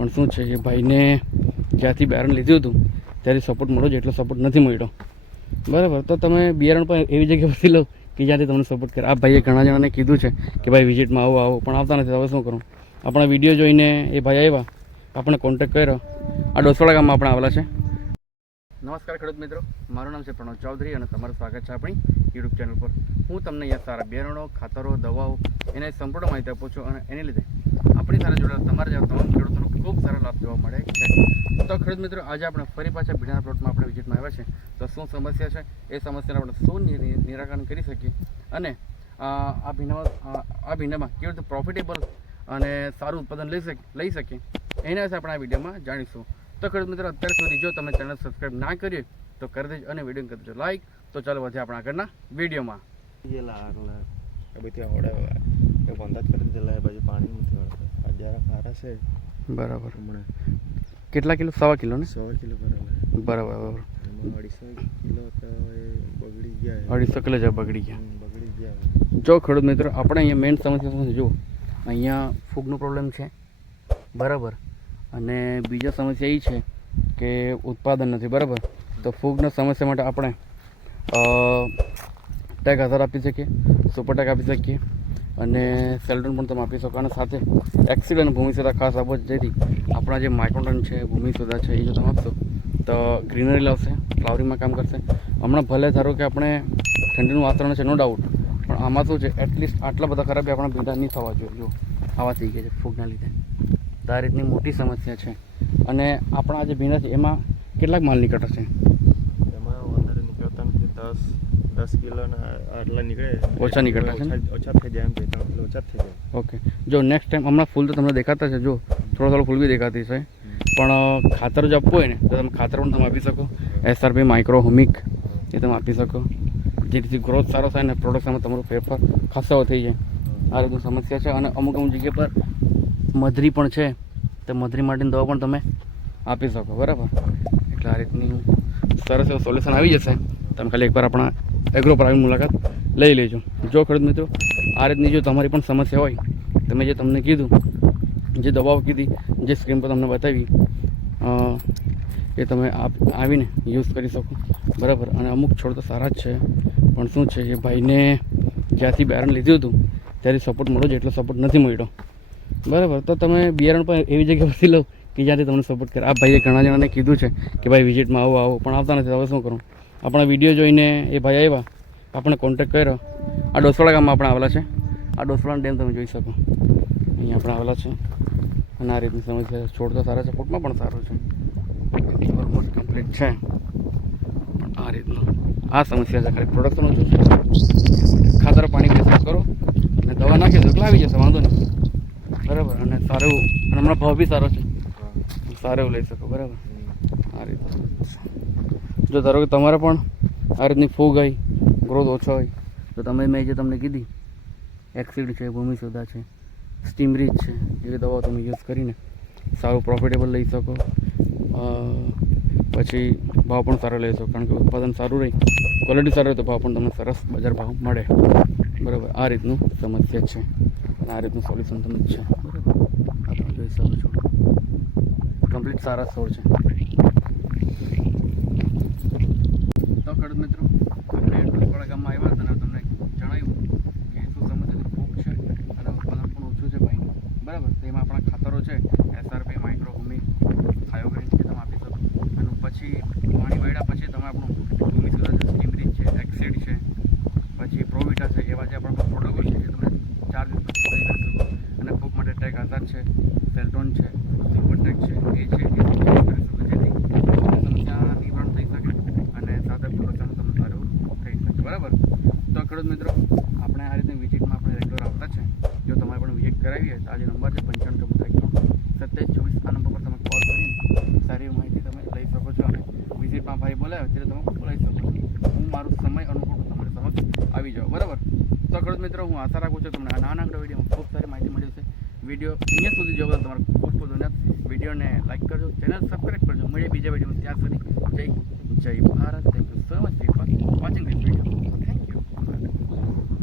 પણ શું છે એ ભાઈને જ્યાંથી બિયારણ લીધું હતું ત્યાંથી સપોર્ટ મળ્યો જેટલો સપોર્ટ નથી મળ્યો, બરાબર. તો તમે બિયારણ પણ એવી જગ્યા પરથી લો કે જ્યાંથી તમને સપોર્ટ કરે. આ ભાઈએ ઘણા જણાને કીધું છે કે ભાઈ વિઝિટમાં આવો પણ આવતા નથી. હવે શું કરું, આપણા વિડીયો જોઈને એ ભાઈ આવ્યા, આપણે કોન્ટેક્ટ કર્યો. આ ડોસવાડા ગામમાં આપણે આવેલા છે. નમસ્કાર ખેડૂત મિત્રો, મારું નામ છે પ્રણવ ચૌધરી અને તમારું સ્વાગત છે આપણી યુટ્યુબ ચેનલ પર. હું તમને અહીંયા સારા બિયારણો, ખાતરો, દવાઓ એને સંપૂર્ણ માહિતી આપું છું અને એને લીધે આપણી સાથે જોડાયેલા તમારા જેવા તમામ ખેડૂતોનો ખૂબ સારા લાભ જોવા મળે છે. તો ખેડૂત મિત્રો, આજે આપણે ફરી પાછા ભીંડાના પ્લોટમાં આપણે વિઝિટમાં આવ્યા છે. તો શું સમસ્યા છે, એ સમસ્યાને આપણે શું નિરાકરણ કરી શકીએ અને આ ભીંડામાં કેવી રીતે પ્રોફિટેબલ અને સારું ઉત્પાદન લઈ શકીએ એના વિશે આપણે આ વિડીયોમાં જાણીશું. તો ખેડૂત મિત્રો, અત્યાર સુધી જો તમે ચેનલ સબસ્ક્રાઈબ ના કરીએ તો કરી દેજો અને વિડીયો કરી દેજો લાઈક. તો ચાલો વધીએ આપણા આગળના વિડીયોમાં. બરાબર. કેટલા કિલો? 1.25 કિલો ને? 1.25 કિલો. બરાબર. 250 કિલો જેવા બગડી ગયા. જો ખેડૂત મિત્રો, આપણે અહીંયા મેઇન સમસ્યા શું છે, જુઓ અહીંયા ફૂગનો પ્રોબ્લેમ છે, બરાબર. અને બીજા સમસ્યા એ છે કે ઉત્પાદન નથી, બરાબર. તો ફૂગના સમસ્યા માટે આપણે ટેક 1000 આપી શકીએ, સુપર ટેક આપી શકીએ અને સેલ્ટોન પણ તમે આપી શકો. અને સાથે એક્સિડ અને ભૂમિ સુધા ખાસ આપો, જેથી આપણા જે માઇક્રોટન છે, ભૂમિ સુધા છે, એ જો તમે આપશો તો ગ્રીનરી લાવશે, ફ્લાવરિંગમાં કામ કરશે. હમણાં ભલે ધારો કે આપણે ઠંડીનું વાતાવરણ છે, નો ડાઉટ, પણ આમાં શું છે, એટલીસ્ટ આટલા બધા ખરાબ આપણા ભીંડા નહીં થવા જોઈએ. જો આવા થઈ ગયા છે ફૂગના લીધે, તો આ રીતની મોટી સમસ્યા છે. અને આપણા જે ભીંડા છે એમાં કેટલાક માલ નીકળે છે? એમાં વધારે નીકળતા નથી, 10 કિલો આટલા નીકળે, ઓછા નીકળતા છે, ઓછા થઈ જાય, એમ 2-3 કિલો ઓછા થઈ જાય. ઓકે. જો નેક્સ્ટ ટાઈમ હમણાં ફૂલ તો તમને દેખાતા છે, જો થોડો ફૂલ બી દેખાતી છે, પણ ખાતર જો આપવું હોય ને તો તમે ખાતર પણ તમે આપી શકો. SRP માઇક્રો હુમિક એ તમે આપી શકો, જેથી ગ્રોથ સારો થાય અને પ્રોડક્શનમાં તમારો ફેરફાર ખાસો થઈ જાય. આ રીતની સમસ્યા છે. અને અમુક જગ્યા પર મધરી પણ છે, તો મધરી માટેની દવા પણ તમે આપી શકો, બરાબર. એટલે આ રીતની સરસ એવું સોલ્યુશન આવી જશે. તમે ખાલી એકવાર આપણા એગ્રો પર આવી મુલાકાત લઈ લેજો. જો ખેડૂત મિત્રો, આ રીતની જો તમારી પણ સમસ્યા હોય, તમે જે તમને કીધું, જે દવાઓ કીધી, જે સ્ક્રીન પર તમને બતાવી, એ તમે આવીને યુઝ કરી શકો, બરાબર. અને અમુક છોડ તો સારા જ છે, પણ શું છે એ ભાઈને જ્યાંથી બિયારણ લીધું હતું ત્યાંથી સપોર્ટ મળ્યો જેટલો સપોર્ટ નથી મળ્યો, બરાબર. તો તમે બિયારણ પણ એવી જગ્યા પરથી લો કે જ્યાંથી તમને સપોર્ટ કરે. આ ભાઈએ ઘણા જણાને કીધું છે કે ભાઈ વિઝિટમાં આવો પણ આવતા નથી. હવે શું કરું, આપણા વિડીયો જોઈને એ ભાઈ આવ્યા, આપણે કોન્ટેક્ટ કર્યો. આ ડોસવાડા ગામમાં આપણે આવેલા છે. આ ડોસવાડા ડેમ તમે જોઈ શકો, અહીંયા આપણે આવેલા છે. અને આ રીતની સમસ્યા, છોડ તો સારા છે, ફૂટમાં પણ સારું છે, ઓલમોસ્ટ કમ્પ્લીટ છે, પણ આ રીતનું આ સમસ્યા છે. ખાલી પ્રોડક્શન ઓછું છે. ખાતર પાણી બેસાડ કરો અને દવા નાખી દો એટલે આવી જશે, વાંધો નહીં, બરાબર. અને સારું એવું, અને હમણાં ભાવ બી સારો છે, સારું એવું લઈ શકો, બરાબર. આ રીતનું જો ધારો કે તમારે પણ આ રીતની ફૂગ હોય, ગ્રોથ ઓછો હોય, તો તમે મેં જે તમને કીધી એક્સિડ છે, ભૂમિ સુધા છે, સ્ટીમરીચ છે, એવી દવાઓ તમે યુઝ કરીને સારું પ્રોફિટેબલ લઈ શકો. પછી ભાવ પણ સારો લઈ શકો, કારણ કે ઉત્પાદન સારું રહે, ક્વોલિટી સારી રહે તો ભાવ પણ તમને સરસ બજાર ભાવ મળે, બરાબર. આ રીતનું સમસ્યા છે અને આ રીતનું સોલ્યુશન તમે છે, બરાબર. આ તમે જોઈ શકો છો, કમ્પ્લીટ સારા છોડ છે. તો ખેડૂત મિત્રો, આપણે ડોસવાડા ગામમાં આવ્યા હતા અને તમને જણાવ્યું કે શું સમસ્યાની ફૂગ છે અને ઉત્પાદન પણ ઓછું છે ભાઈ, બરાબર. તો એમાં આપણા ખાતરો છે, SRP માઇક્રો હુમિક, થાયોગ્રીન એ તમે આપી શકો. અને પછી પાણી વાળ્યા પછી તમે આપણું ભૂમિ સુધા છે, સ્ટીમરીચ છે, એક્સિડ છે, પછી પ્રોવિટા છે, એવા જે આપણા પ્રોડક્ટો છે એ તમે 4 દિવસ પછી કરી શકો. અને ફૂગ માટે ટેક 1000 છે, સેલ્ટોન છે, સુપર ટેક છે, એ છે, એ કરી શકો, જેથી સમસ્યા નિવારણ થઈ શકે અને સાથે પ્રોડક્શન તમને સારું થઈ શકે, બરાબર. તો ખેડૂત મિત્રો, આપણે આ રીતે વિઝિટમાં આપણે રેગ્યુલર આવતા છે. જો તમારે પણ વિઝિટ કરાવી હોય તો આ જે નંબર છે 95 આ નંબર પર તમે કોલ કરીને સારી માહિતી તમે લઈ શકો છો. અને વિઝિટમાં ભાઈ બોલાવે ત્યારે તમે બોલાવી શકો છો. હું મારું સમય અનુકૂળ તમારી સમક્ષ આવી જાઉં, બરાબર. તો ખેડૂત મિત્રો, હું આશા રાખું છું તમને આ નાના વિડીયોમાં ખૂબ સારી માહિતી મળી છે. વિડીયો અહીંયા સુધી જોવા તમારો ખૂબ ખૂબ ધન્યવાદ. વિડીયોને લાઈક કરજો, ચેનલ સબસ્ક્રાઈબ કરજો. મળીએ બીજા વિડીયોમાં. ત્યાં સુધી જય Bharat. Thank you so much for watching this video.